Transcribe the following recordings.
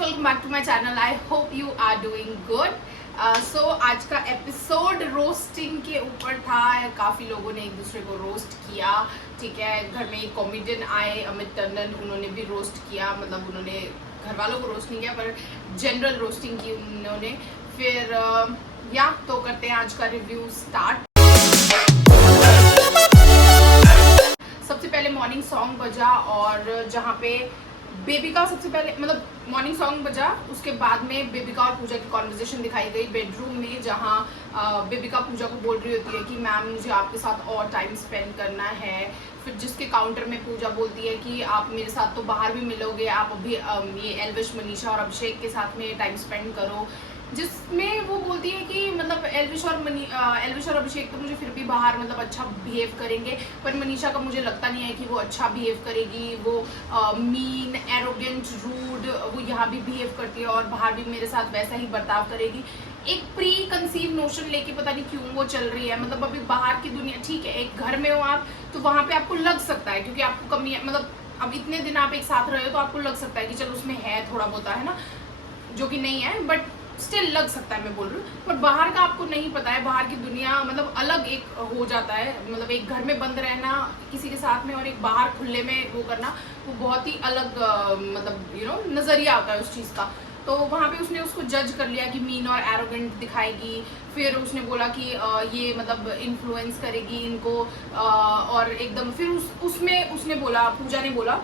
Welcome back to my channel. I hope you are doing good. So आज का episode roasting के ऊपर था। काफ़ी लोगों ने एक दूसरे को रोस्ट किया, ठीक है। घर में एक कॉमेडियन आए अमित टंडन, उन्होंने भी रोस्ट किया। मतलब उन्होंने घर वालों को रोस्ट नहीं किया पर जनरल रोस्टिंग की उन्होंने। फिर या तो करते हैं आज का रिव्यू स्टार्ट। सबसे पहले मॉर्निंग सॉन्ग बजा और जहाँ पे बेबिका सबसे पहले मतलब मॉर्निंग सॉन्ग बजा, उसके बाद में बेबिका और पूजा की कॉन्वर्जेशन दिखाई गई बेडरूम में, जहाँ बेबिका पूजा को बोल रही होती है कि मैम मुझे आपके साथ और टाइम स्पेंड करना है। फिर जिसके काउंटर में पूजा बोलती है कि आप मेरे साथ तो बाहर भी मिलोगे, आप अभी ये एल्विश, मनीषा और अभिषेक के साथ में टाइम स्पेंड करो। जिसमें वो बोलती है कि मतलब एल्विश और अभिषेक तो मुझे फिर भी बाहर मतलब अच्छा बिहेव करेंगे, पर मनीषा का मुझे लगता नहीं है कि वो अच्छा बिहेव करेगी। वो मीन, एरोगेंट, रूड वो यहाँ भी बिहेव करती है और बाहर भी मेरे साथ वैसा ही बर्ताव करेगी। एक प्री कंसीव नोशन लेके पता नहीं क्यों वो चल रही है। मतलब अभी बाहर की दुनिया ठीक है, एक घर में हो आप तो वहाँ पे आपको लग सकता है, क्योंकि आपको कमी है, मतलब अब इतने दिन आप एक साथ रहे हो तो आपको लग सकता है कि चलो उसमें है थोड़ा बहुत, है ना, जो कि नहीं है, बट स्टिल लग सकता है, मैं बोल रही हूँ। पर बाहर का आपको नहीं पता है, बाहर की दुनिया मतलब अलग एक हो जाता है। मतलब एक घर में बंद रहना किसी के साथ में और एक बाहर खुले में वो करना, वो बहुत ही अलग मतलब नज़रिया आता है उस चीज़ का। तो वहाँ पे उसने उसको जज कर लिया कि मीन और एरोगेंट दिखाएगी। फिर उसने बोला कि ये मतलब इन्फ्लुएंस करेगी इनको, और एकदम फिर उसमें उसने बोला, पूजा ने बोला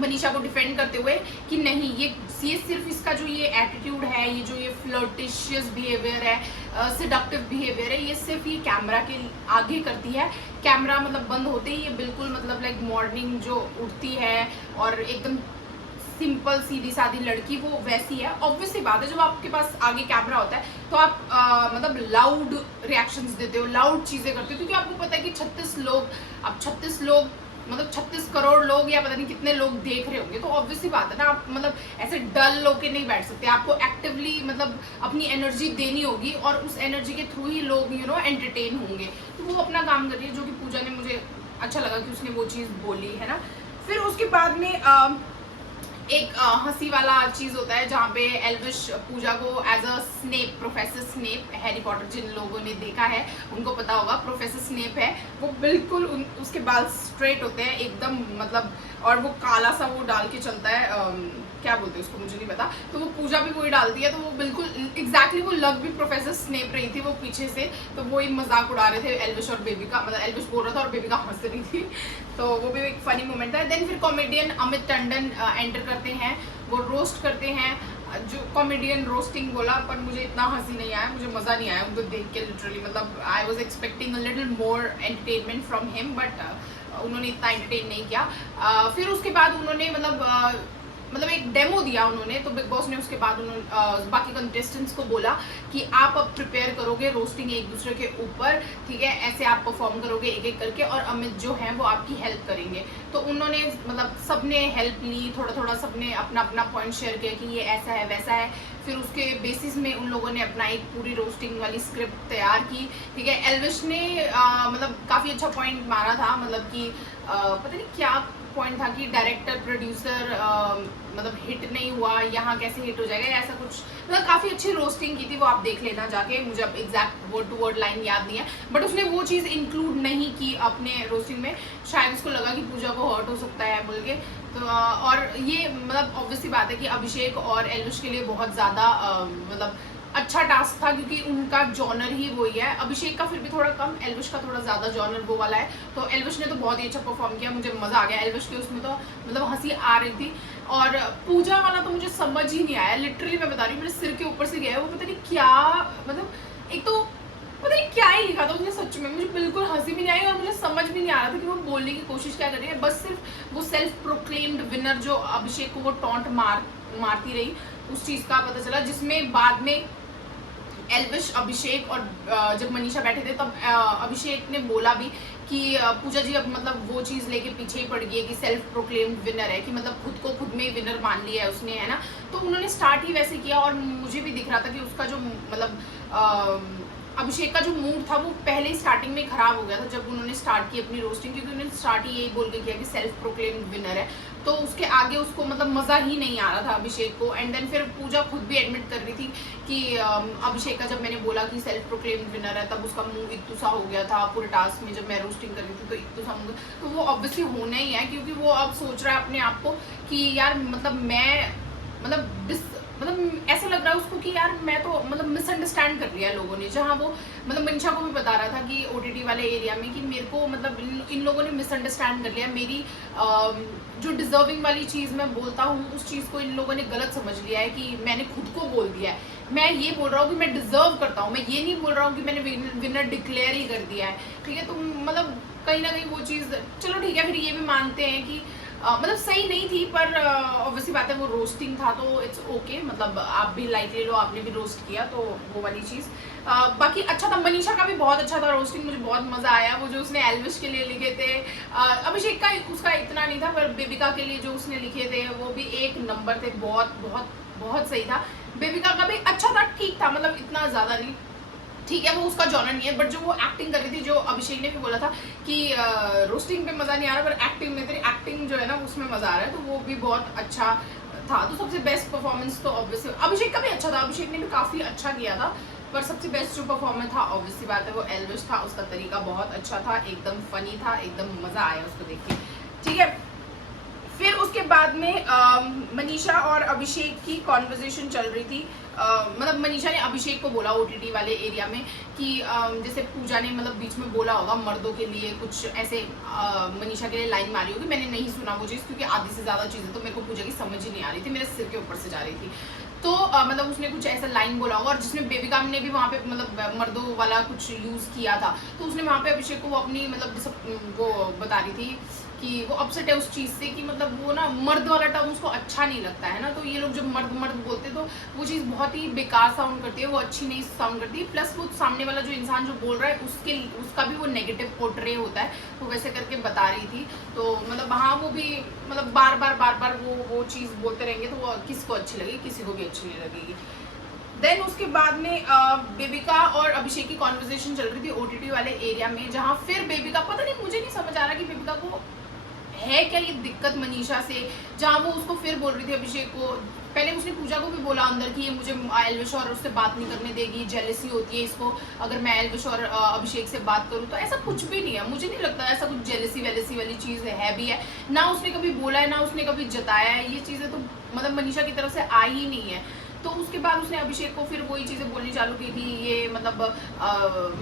मनीषा को डिफेंड करते हुए कि नहीं, ये सिर्फ इसका जो ये एटीट्यूड है, ये जो ये फ्लर्टिशियस बिहेवियर है, सिडक्टिव बिहेवियर है, ये सिर्फ ये कैमरा के आगे करती है। कैमरा मतलब बंद होते ही ये बिल्कुल मतलब लाइक मॉर्निंग जो उठती है और एकदम सिंपल सीधी सादी लड़की, वो वैसी है। ऑब्वियस सी बात है, जब आपके पास आगे कैमरा होता है तो आप मतलब लाउड रिएक्शंस देते हो, लाउड चीज़ें करते हो, क्योंकि आपको पता है कि 36 लोग मतलब 36 करोड़ लोग या पता नहीं कितने लोग देख रहे होंगे। तो ऑब्वियस सी बात है ना, आप मतलब ऐसे डल होके नहीं बैठ सकते, आपको एक्टिवली मतलब अपनी एनर्जी देनी होगी और उस एनर्जी के थ्रू ही लोग एंटरटेन होंगे। तो वो अपना काम कर रही है, जो कि पूजा ने, मुझे अच्छा लगा कि उसने वो चीज़ बोली, है ना। फिर उसके बाद में एक हंसी वाला चीज़ होता है जहाँ पे एल्विश पूजा को as a Snape, professor Snape, Harry Potter जिन लोगों ने देखा है उनको पता होगा प्रोफेसर स्नेप है वो, बिल्कुल उसके बाल स्ट्रेट होते हैं एकदम, मतलब और वो काला सा वो डाल के चलता है, क्या बोलते हैं उसको मुझे नहीं पता। तो वो पूजा भी वही डालती है, तो वो बिल्कुल एग्जैक्टली वो लग भी प्रोफेसर स्नेप रही थी वो पीछे से। तो वो ही मजाक उड़ा रहे थे एल्विश और बेबिका, मतलब एल्विश बोल रहा था और बेबिका हंस रही थी। तो वो भी एक फनी मोमेंट था। देन फिर कॉमेडियन अमित टंडन एंटर करते हैं, वो रोस्ट करते हैं। जो कॉमेडियन रोस्टिंग बोला, पर मुझे इतना हंसी नहीं आया, मुझे मज़ा नहीं आया उनको देख के लिटरली। मतलब I was expecting a little more entertainment from him, but उन्होंने इतना एंटरटेन नहीं किया। फिर उसके बाद उन्होंने मतलब एक डेमो दिया उन्होंने, तो बिग बॉस ने उसके बाद उन्होंने बाकी कंटेस्टेंट्स को बोला कि आप अब प्रिपेयर करोगे रोस्टिंग एक दूसरे के ऊपर, ठीक है, ऐसे आप परफॉर्म करोगे एक एक करके और अमित जो है वो आपकी हेल्प करेंगे। तो उन्होंने मतलब सबने हेल्प ली, थोड़ा थोड़ा सबने अपना अपना पॉइंट शेयर किया कि ये ऐसा है वैसा है। फिर उसके बेसिस में उन लोगों ने अपना एक पूरी रोस्टिंग वाली स्क्रिप्ट तैयार की, ठीक है। एल्विश ने मतलब काफ़ी अच्छा पॉइंट मारा था, मतलब कि पता नहीं क्या पॉइंट था कि डायरेक्टर प्रोड्यूसर मतलब हिट नहीं हुआ, यहाँ कैसे हिट हो जाएगा, ऐसा कुछ। मतलब काफ़ी अच्छी रोस्टिंग की थी वो, आप देख लेना जाके, मुझे अब exact word to word line याद नहीं है, बट उसने वो चीज़ इंक्लूड नहीं की अपने रोस्टिंग में। शायद उसको लगा कि पूजा को हर्ट हो सकता है बोल के। तो और ये मतलब ऑब्वियसली बात है कि अभिषेक और एल्विश के लिए बहुत ज़्यादा मतलब अच्छा टास्क था, क्योंकि उनका जॉनर ही वही है। अभिषेक का फिर भी थोड़ा कम, एल्विश का थोड़ा ज़्यादा जॉनर वो वाला है। तो एल्विश ने तो बहुत ही अच्छा परफॉर्म किया, मुझे मज़ा आ गया एल्विश के उसमें, तो मतलब हंसी आ रही थी। और पूजा वाला तो मुझे समझ ही नहीं आया, लिटरली मैं बता रही हूँ, मेरे सिर के ऊपर से गया है वो, पता नहीं क्या, मतलब एक तो पता नहीं क्या ही लिखा था उसने, सच में मुझे बिल्कुल हंसी भी नहीं आई और मुझे समझ भी नहीं आ रहा था कि वो बोलने की कोशिश क्या कर रही है। बस सिर्फ वो सेल्फ प्रोक्लेम्ड विनर जो अभिषेक को वो टॉन्ट मारती रही, उस चीज़ का पता चला, जिसमें बाद में एल्विश, अभिषेक और जब मनीषा बैठे थे तब अभिषेक ने बोला भी कि पूजा जी अब मतलब वो चीज़ लेके पीछे ही पड़ गई है कि सेल्फ प्रोक्लेम्ड विनर है, कि मतलब खुद को खुद में विनर मान लिया है उसने, है ना। तो उन्होंने स्टार्ट ही वैसे किया और मुझे भी दिख रहा था कि उसका जो मतलब अभिषेक का जो मूड था वो पहले ही स्टार्टिंग में खराब हो गया था जब उन्होंने स्टार्ट की अपनी रोस्टिंग, क्योंकि उन्होंने स्टार्ट ही यही बोल के किया कि सेल्फ प्रोक्लेम्ड विनर है। तो उसके आगे उसको मतलब मज़ा ही नहीं आ रहा था अभिषेक को। एंड देन फिर पूजा खुद भी एडमिट कर रही थी कि अभिषेक का जब मैंने बोला कि सेल्फ प्रोक्लेम्ड विनर है, तब उसका मुंह इत्तू सा हो गया था पूरे टास्क में। जब मैं रोस्टिंग कर रही थी तो इत्तू सा मुंह, तो वो ऑब्वियसली होना ही है, क्योंकि वो अब सोच रहा है अपने आप को कि यार मतलब मैं मतलब ऐसा लग रहा है उसको कि यार मैं तो मतलब मिसअंडरस्टैंड कर लिया लोगों ने। जहाँ वो मतलब मनीषा को भी बता रहा था कि ओटीटी वाले एरिया में कि मेरे को मतलब इन लोगों ने मिसअंडरस्टैंड कर लिया, मेरी जो डिजर्विंग वाली चीज़ मैं बोलता हूँ उस चीज़ को इन लोगों ने गलत समझ लिया है कि मैंने खुद को बोल दिया है। मैं ये बोल रहा हूँ कि मैं डिजर्व करता हूँ, मैं ये नहीं बोल रहा हूँ कि मैंने विनर डिक्लेयर ही कर दिया है, ठीक है। तो मतलब कहीं ना कहीं वो चीज़, चलो ठीक है, फिर ये भी मानते हैं कि मतलब सही नहीं थी, पर ऑब्वियसली बात है वो रोस्टिंग था तो इट्स ओके। मतलब आप भी लाइक ले लो, आपने भी रोस्ट किया तो वो वाली चीज़। बाकी अच्छा था, मनीषा का भी बहुत अच्छा था रोस्टिंग, मुझे बहुत मज़ा आया। वो जो उसने एल्विश के लिए लिखे थे, अभिषेक का उसका इतना नहीं था, पर बेबिका के लिए जो उसने लिखे थे वो भी एक नंबर थे, बहुत बहुत बहुत सही था। बेबिका का भी अच्छा था, ठीक था, मतलब इतना ज़्यादा नहीं, ठीक है वो उसका जॉनर नहीं है। बट जो वो एक्टिंग कर रही थी, जो अभिषेक ने भी बोला था कि रोस्टिंग पे मज़ा नहीं आ रहा, पर एक्टिंग में तेरी एक्टिंग जो है ना उसमें मज़ा आ रहा है, तो वो भी बहुत अच्छा था। तो सबसे बेस्ट परफॉर्मेंस तो ऑब्वियसली अभिषेक का भी अच्छा था, अभिषेक ने भी काफ़ी अच्छा किया था, पर सबसे बेस्ट जो परफॉर्मेंस था ऑब्वियसली बात है वो एल्विश था। उसका तरीका बहुत अच्छा था, एकदम फनी था, एकदम मज़ा आया उसको देख के, ठीक है। फिर उसके बाद में मनीषा और अभिषेक की कॉन्वर्जेशन चल रही थी। मतलब मनीषा ने अभिषेक को बोला ओटीटी वाले एरिया में कि जैसे पूजा ने मतलब बीच में बोला होगा मर्दों के लिए कुछ ऐसे, मनीषा के लिए लाइन मारी होगी, मैंने नहीं सुना वो चीज़, क्योंकि आधी से ज़्यादा चीज़ें तो मेरे को पूजा की समझ ही नहीं आ रही थी, मेरे सिर के ऊपर से जा रही थी। तो मतलब उसने कुछ ऐसा लाइन बोला होगा, और जिसमें बेबिका ने भी वहाँ पे मतलब मर्दों वाला कुछ यूज़ किया था, तो उसने वहाँ पे अभिषेक को वो अपनी मतलब वो बता रही थी कि वो अपसेट है उस चीज़ से कि मतलब वो ना मर्द वाला टर्म उसको अच्छा नहीं लगता है ना। तो ये लोग जब मर्द मर्द बोलते हैं तो वो चीज़ बहुत ही बेकार साउंड करती है, वो अच्छी नहीं साउंड करती है। प्लस वो सामने वाला जो इंसान जो बोल रहा है उसका भी वो नेगेटिव पोर्ट्रे होता है, तो वैसे करके बता रही थी। तो मतलब हाँ वो भी मतलब बार बार वो चीज़ बोलते रहेंगे तो वो किसी को अच्छी लगेगी, किसी को भी अच्छी नहीं लगेगी। देन उसके बाद में बेबिका और अभिषेक की कॉन्वर्जेशन चल रही थी ओटीटी वाले एरिया में, जहाँ फिर बेबिका, पता नहीं मुझे नहीं समझ आ रहा कि बेबिका को है क्या ये दिक्कत मनीषा से, जहाँ वो उसको फिर बोल रही थी अभिषेक को। पहले उसने पूजा को भी बोला अंदर कि ये मुझे एल्विश और उससे बात नहीं करने देगी, जेलसी होती है इसको अगर मैं एल्विश और अभिषेक से बात करूँ। तो ऐसा कुछ भी नहीं है, मुझे नहीं लगता ऐसा कुछ जेलसी वेलसी वाली चीज़ है भी है ना, उसने कभी बोला है ना उसने कभी जताया है। ये चीज़ें तो मतलब मनीषा की तरफ से आई ही नहीं है। तो उसके बाद उसने अभिषेक को फिर वही चीज़ें बोलनी चालू की थी, ये मतलब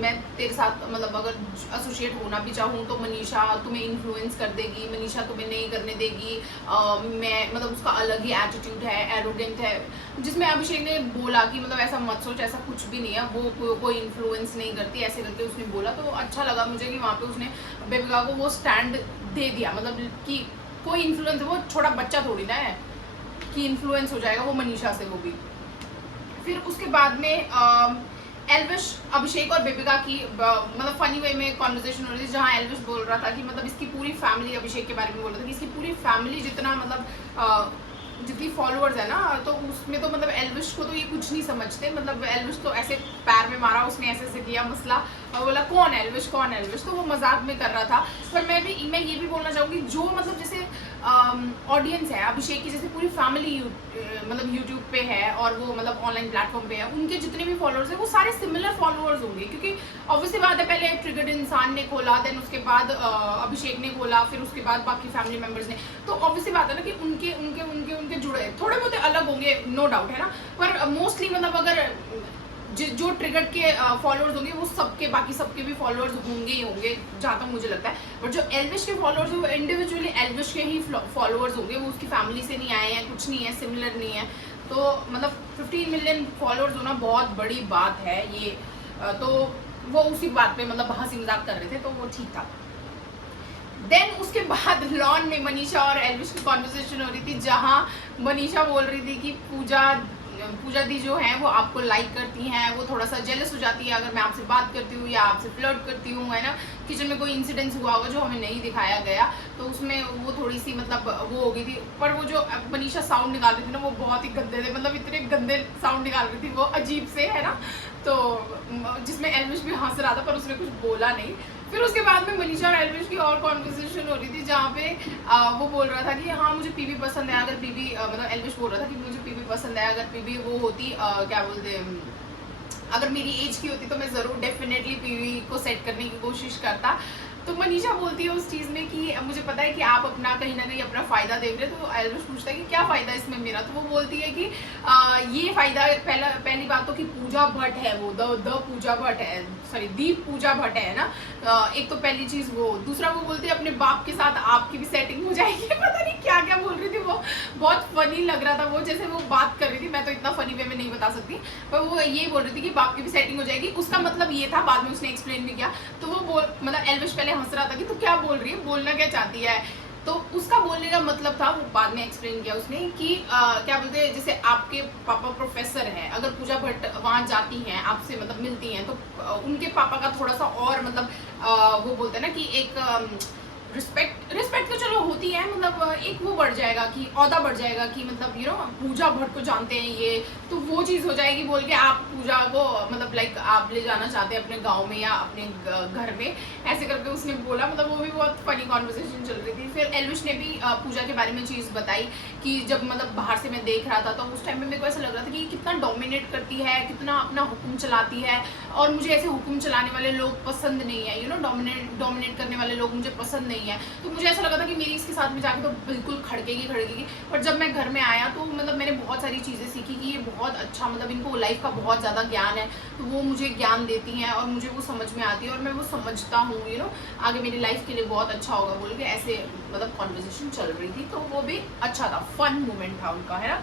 मैं तेरे साथ मतलब अगर एसोसिएट होना भी चाहूँ तो मनीषा तुम्हें इन्फ्लुएंस कर देगी, मनीषा तुम्हें नहीं करने देगी, मैं मतलब उसका अलग ही एटीट्यूड है, एरोगेंट है। जिसमें अभिषेक ने बोला कि मतलब ऐसा मत सोच, ऐसा कुछ भी नहीं है, वो कोई इन्फ्लुएंस नहीं करती, ऐसे करके उसने बोला। तो अच्छा लगा मुझे कि वहाँ पे उसने बेबिका को वो स्टैंड दे दिया, मतलब कि कोई इन्फ्लुएंस, वो छोटा बच्चा थोड़ी ना है कि इन्फ्लुएंस हो जाएगा वो मनीषा से, वो भी। फिर उसके बाद में एल्विश, अभिषेक और बेबिका की मतलब फनी वे में कॉन्वर्जेशन हो रही थी, जहाँ एल्विश बोल रहा था कि मतलब इसकी पूरी फैमिली, अभिषेक के बारे में बोल रहा था कि इसकी पूरी फैमिली जितना मतलब जितनी फॉलोअर्स है ना, तो उसमें तो मतलब एल्विश को तो ये कुछ नहीं समझते। मतलब एल्विश तो ऐसे पैर में मारा उसने, ऐसे ऐसे किया मसला और बोला कौन एल्विश कौन एल्विश, तो वो मजाक में कर रहा था। पर मैं ये भी बोलना चाहूँगी, जो मतलब जैसे ऑडियंस है अभिषेक की, जैसे पूरी फैमिली मतलब यूट्यूब पे है और वो मतलब ऑनलाइन प्लेटफॉर्म पे है, उनके जितने भी फॉलोअर्स हैं वो सारे सिमिलर फॉलोअर्स होंगे, क्योंकि ऑब्वियसली बात है पहले ट्रिगर्ड इंसान ने खोला, देन उसके बाद अभिषेक ने खोला, फिर उसके बाद बाकी फैमिली मेम्बर्स ने। तो ऑब्वियसली बात है ना कि उनके उनके उनके उनके जुड़े थोड़े बहुत अलग होंगे, नो डाउट है ना, पर मोस्टली मतलब अगर जो ट्रिगर्ड के फॉलोअर्स होंगे वो सबके, बाकी सबके भी फॉलोअर्स होंगे ही होंगे, जहाँ तक मुझे लगता है। बट जो एल्विश के फॉलोअर्स हैं वो इंडिविजुअली एल्विश के ही फॉलोअर्स होंगे, वो उसकी फैमिली से नहीं आए हैं, कुछ नहीं है, सिमिलर नहीं है। तो मतलब 15 मिलियन फॉलोअर्स होना बहुत बड़ी बात है ये। तो वो उसी बात पे मतलब हंसी मजाक कर रहे थे, तो वो ठीक था। देन उसके बाद लॉन में मनीषा और एल्विश की कॉन्वर्सेशन हो रही थी, जहाँ मनीषा बोल रही थी कि पूजा दी जो है वो आपको लाइक करती हैं, वो थोड़ा सा जेलस हो जाती है अगर मैं आपसे बात करती हूँ या आपसे फ्लर्ट करती हूँ, है ना। किचन में कोई इंसिडेंस हुआ होगा जो हमें नहीं दिखाया गया, तो उसमें वो थोड़ी सी मतलब वो हो गई थी। पर वो जो मनीषा साउंड निकाल रही थी ना वो बहुत ही गंदे थे, मतलब इतने गंदे साउंड निकाल रही थी वो, अजीब से, है ना। तो जिसमें एल्विश भी हंस रहा था पर उसने कुछ बोला नहीं। फिर उसके बाद में मनीषा और एल्विश की और कॉन्वर्सेशन हो रही थी जहाँ पे वो बोल रहा था कि हाँ मुझे पीवी पसंद है, अगर पीवी मतलब एल्विश बोल रहा था कि मुझे पीवी पसंद है, अगर पीवी वो होती क्या बोलते अगर मेरी एज की होती तो मैं ज़रूर डेफिनेटली पीवी को सेट करने की कोशिश करता। तो मनीषा बोलती है उस चीज़ में कि मुझे पता है कि आप अपना कहीं ना कहीं अपना फ़ायदा देख रहे हो। तो एल्विश पूछता है कि क्या फ़ायदा इसमें मेरा, तो वो बोलती है कि ये फ़ायदा पहली बात तो कि पूजा भट्ट है वो, द पूजा भट्ट है, सॉरी दीप पूजा भट्ट है ना। एक तो पहली चीज़ वो, दूसरा वो बोलती है अपने बाप के साथ आपकी भी सेटिंग हो जाएगी। पता नहीं क्या क्या बोल रही थी वो, बहुत फनी लग रहा था वो जैसे वो बात कर रही थी। मैं तो इतना फनी वे में नहीं बता सकती, पर वो ये बोल रही थी कि बाप की भी सेटिंग हो जाएगी। उसका मतलब ये था, बाद में उसने एक्सप्लेन भी किया। तो वो मतलब एल्विश पहले हंस रहा था कि तो क्या बोल रही है, बोलना क्या चाहती है। तो उसका बोलने का मतलब था, वो बाद में एक्सप्लेन किया उसने कि क्या बोलते हैं, जैसे आपके पापा प्रोफेसर हैं, अगर पूजा भट्ट वहाँ जाती हैं आपसे मतलब मिलती हैं, तो उनके पापा का थोड़ा सा और मतलब वो बोलते हैं ना कि एक रिस्पेक्ट तो चलो होती है, मतलब एक वो बढ़ जाएगा कि औहदा बढ़ जाएगा कि मतलब पूजा भट्ट को जानते हैं ये, तो वो चीज़ हो जाएगी बोल के आप पूजा को मतलब लाइक आप ले जाना चाहते हैं अपने गांव में या अपने घर में, ऐसे करके उसने बोला। मतलब वो भी बहुत फनी कॉन्वर्सेशन चल रही थी। फिर एल्विश ने भी पूजा के बारे में चीज़ बताई कि जब मतलब बाहर से मैं देख रहा था तो उस टाइम में मेरे को ऐसा लग रहा था कि कितना डोमिनेट करती है, कितना अपना हुक्म चलाती है, और मुझे ऐसे हुक्म चलाने वाले लोग पसंद नहीं है, डोमिनेट करने वाले लोग मुझे पसंद नहीं है। तो मुझे ऐसा लगा था कि मेरी इसके साथ में जाके तो बिल्कुल खड़केगी। पर जब मैं घर में आया तो मतलब मैंने बहुत सारी चीज़ें सीखी कि ये बहुत अच्छा, मतलब इनको लाइफ का बहुत ज़्यादा ज्ञान है, तो वो मुझे ज्ञान देती हैं और मुझे वो समझ में आती है और मैं वो समझता हूँ, आगे मेरी लाइफ के लिए बहुत अच्छा होगा बोल के ऐसे मतलब कॉन्वर्सेशन चल रही थी। तो वो भी अच्छा था, फन मोमेंट था उनका, है ना।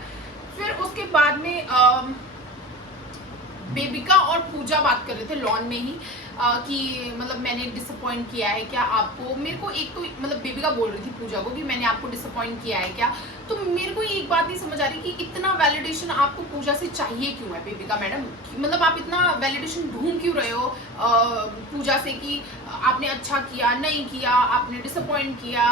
फिर उसके बाद में बेबिका और पूजा बात कर रहे थे लॉन में ही कि मतलब मैंने डिसअपॉइंट किया है क्या आपको। मेरे को एक तो मतलब बेबिका बोल रही थी पूजा को कि मैंने आपको डिसअपॉइंट किया है क्या। तो मेरे को एक बात नहीं समझ आ रही कि इतना वैलिडेशन आपको पूजा से चाहिए क्यों है बेबिका मैडम। मतलब आप इतना वैलिडेशन ढूंढ क्यों रहे हो पूजा से कि आपने अच्छा किया नहीं किया, आपने डिसअपॉइंट किया,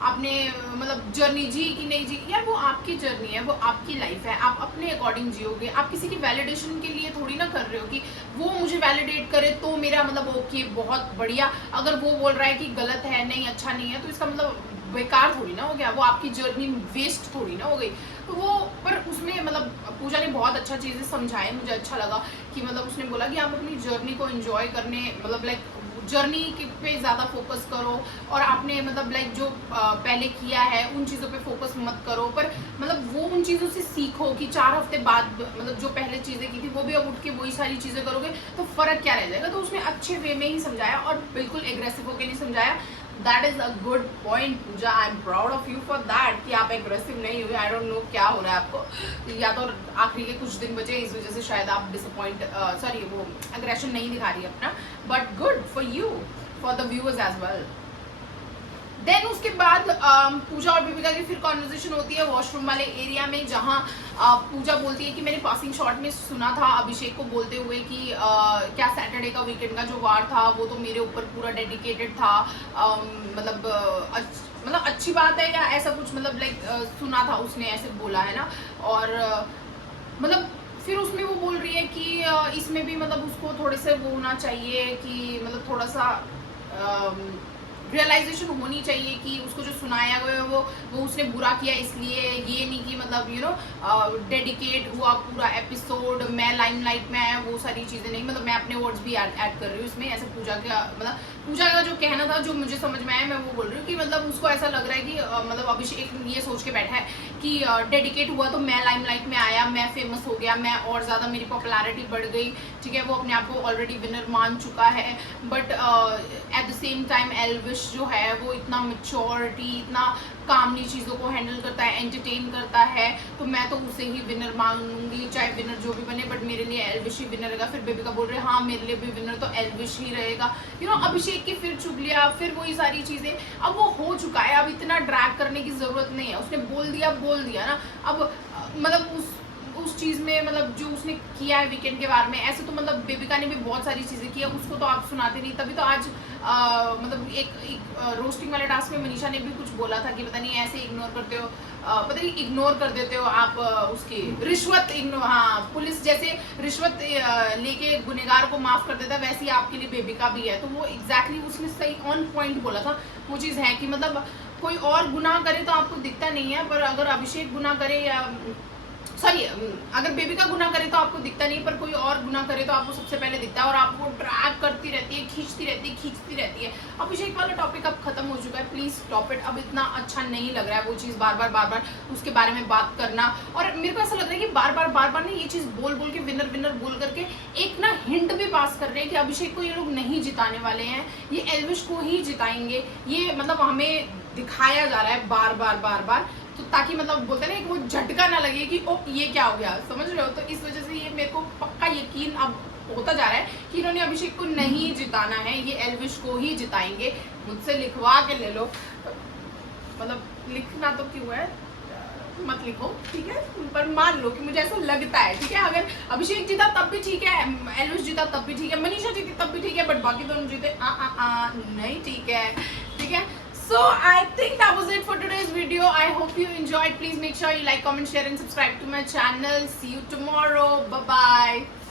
आपने मतलब जर्नी जी कि नहीं जी। यार वो आपकी जर्नी है, वो आपकी लाइफ है, आप अपने अकॉर्डिंग जियोगे। आप किसी की वैलिडेशन के लिए थोड़ी ना कर रहे हो कि वो मुझे वैलिडेट करे तो मेरा मतलब ओके बहुत बढ़िया। अगर वो बोल रहा है कि गलत है, नहीं अच्छा नहीं है, तो इसका मतलब बेकार थोड़ी ना हो गया, वो आपकी जर्नी वेस्ट थोड़ी ना हो गई। तो वो पर उसमें मतलब पूजा ने बहुत अच्छा चीज़ें समझाए, मुझे अच्छा लगा कि मतलब उसने बोला कि आप अपनी जर्नी को एंजॉय करने मतलब लाइक जर्नी पे ज़्यादा फोकस करो, और आपने मतलब लाइक जो पहले किया है उन चीज़ों पे फोकस मत करो, पर मतलब वो उन चीज़ों से सीखो कि 4 हफ्ते बाद मतलब जो पहले चीज़ें की थी वो भी अब उठ के वही सारी चीज़ें करोगे तो फ़र्क क्या रह जाएगा। तो उसने अच्छे वे में ही समझाया और बिल्कुल एग्रेसिव होकर नहीं समझाया। That is a good point Pooja, I am proud of you for that कि आप एग्रेसिव नहीं हुए। आई डोंट नो क्या हो रहा है आपको, या तो आखिरी के कुछ दिन बचे इस वजह से शायद आप सॉरी वो एग्रेशन नहीं दिखा रही अपना, but good for you, for the viewers as well. Then उसके बाद पूजा और बेबिका की फिर कॉन्वर्जेशन होती है वॉशरूम वाले एरिया में, जहाँ पूजा बोलती है कि मैंने पासिंग शॉट में सुना था अभिषेक को बोलते हुए कि क्या सैटरडे का वीकेंड का जो वार था वो तो मेरे ऊपर पूरा डेडिकेटेड था। मतलब अच्छी बात है या ऐसा कुछ, मतलब लाइक सुना था उसने ऐसे बोला है ना। और मतलब फिर उसमें वो बोल रही है कि इसमें भी मतलब उसको थोड़े से वो होना चाहिए कि मतलब थोड़ा सा रियलाइजेशन होनी चाहिए कि उसको जो सुनाया गया है वो उसने बुरा किया, इसलिए ये नहीं कि मतलब डेडिकेट हुआ पूरा एपिसोड, मैं लाइमलाइट में आया, वो सारी चीज़ें नहीं। मतलब मैं अपने वर्ड्स भी ऐड कर रही हूँ इसमें। ऐसे पूजा का जो कहना था जो मुझे समझ में आया मैं वो बोल रही हूँ कि मतलब उसको ऐसा लग रहा है कि मतलब अभिषेक ये सोच के बैठा है कि डेडिकेट हुआ तो मैं लाइमलाइट में आया, मैं फेमस हो गया, मैं और ज़्यादा मेरी पॉपुलैरिटी बढ़ गई, ठीक है। वो अपने आप को ऑलरेडी विनर मान चुका है, but at the same time Elvish जो है वो इतना मैच्योरिटी, इतना कामली चीज़ों को हैंडल करता है, एंटरटेन करता है, तो मैं तो उसे ही विनर मानूंगी, चाहे विनर जो भी बने, बट मेरे लिए एल्विश ही विनर रहेगा। फिर बेबिका बोल रहे हाँ मेरे लिए भी विनर तो एल्विश ही रहेगा। अभिषेक की फिर चुगलियाँ, फिर वही सारी चीज़ें, अब वो हो चुका है, अब इतना ड्रैग करने की ज़रूरत नहीं है। उसने बोल दिया ना। अब मतलब उस उस चीज में मतलब जो उसने किया है वीकेंड के बारे में, ऐसे तो मतलब बेबिका ने भी बहुत सारी चीजें की है, उसको तो आप सुनाते नहीं। तभी तो आज मतलब एक रोस्टिंग वाले टास्क में मनीषा ने भी कुछ बोला था कि पता नहीं ऐसे इग्नोर करते हो, पता नहीं इग्नोर कर देते हो आप उसकी रिश्वत इग्नोर, हाँ पुलिस जैसे रिश्वत लेके गुनहगार को माफ कर देता है, वैसे ही आपके लिए बेबिका भी है। तो वो एग्जैक्टली उसने सही ऑन पॉइंट बोला था। वो चीज़ है कि मतलब कोई और गुनाह करे तो आपको दिखता नहीं है, पर अगर अभिषेक गुनाह करे या सॉरी अगर बेबिका गुनाह करे तो आपको दिखता नहीं, पर कोई और गुनाह करे तो आपको सबसे पहले दिखता है, और आपको ड्रैग करती रहती है, खींचती रहती है। अभिषेक वाला टॉपिक अब खत्म हो चुका है, प्लीज स्टॉप इट। अब इतना अच्छा नहीं लग रहा है वो चीज़ बार बार उसके बारे में बात करना। और मेरे को ऐसा लग रहा है कि बार बार ना ये चीज़ बोल के विनर बोल करके एक ना हिंट भी पास कर रहे हैं कि अभिषेक को ये लोग नहीं जिताने वाले हैं, ये एल्विश को ही जिताएंगे। ये मतलब हमें दिखाया जा रहा है बार, तो ताकि मतलब बोलते हैं ना वो झटका ना लगे कि ओ ये क्या हो गया, समझ रहे हो। तो इस वजह से ये मेरे को पक्का यकीन अब होता जा रहा है कि इन्होंने अभिषेक को नहीं जिताना है, ये एल्विश को ही जिताएंगे। मुझसे लिखवा के ले लो, मतलब लिखना तो क्यों है, मत लिखो ठीक है, पर मान लो कि मुझे ऐसा लगता है, ठीक है। अगर अभिषेक जीता तब भी ठीक है, एल्विश जीता तब भी ठीक है, मनीषा जीती तब भी ठीक है, बट बाकी दोनों जीते नहीं ठीक है। So I think that was it for today's video. I hope you enjoyed. Please make sure you like, comment, share and subscribe to my channel. See you tomorrow. Bye bye.